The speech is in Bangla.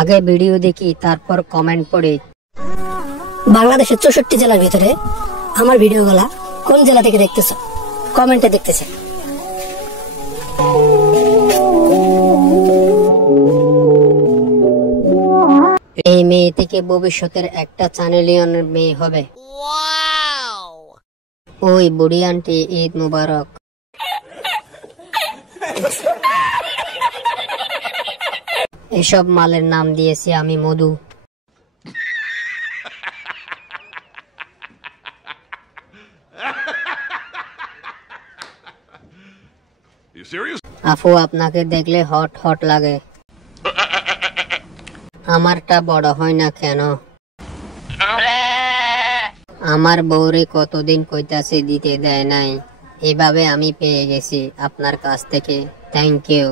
আগে ভিডিও দেখি তারপর কমেন্ট পড়ি। বাংলাদেশের 64 জেলার ভিতরে আমার ভিডিওগুলা কোন জেলা থেকে দেখতেছ কমেন্টে দেখতেছে। এই মেয়ে থেকে ভবিষ্যতের একটা চ্যানেলিয়নের মেয়ে হবে। ওই বুড়ি আন্টি, ঈদ মুবারক। এসব মালের নাম দিয়েছি আমি মধু। আপু আপনাকে দেখলে হট হট লাগে। আমারটা বড় হয় না কেন? আমার বউরে কতদিন কইতাছে দিতে দেয় নাই, এভাবে আমি পেয়ে গেছি আপনার কাছ থেকে। Thank you.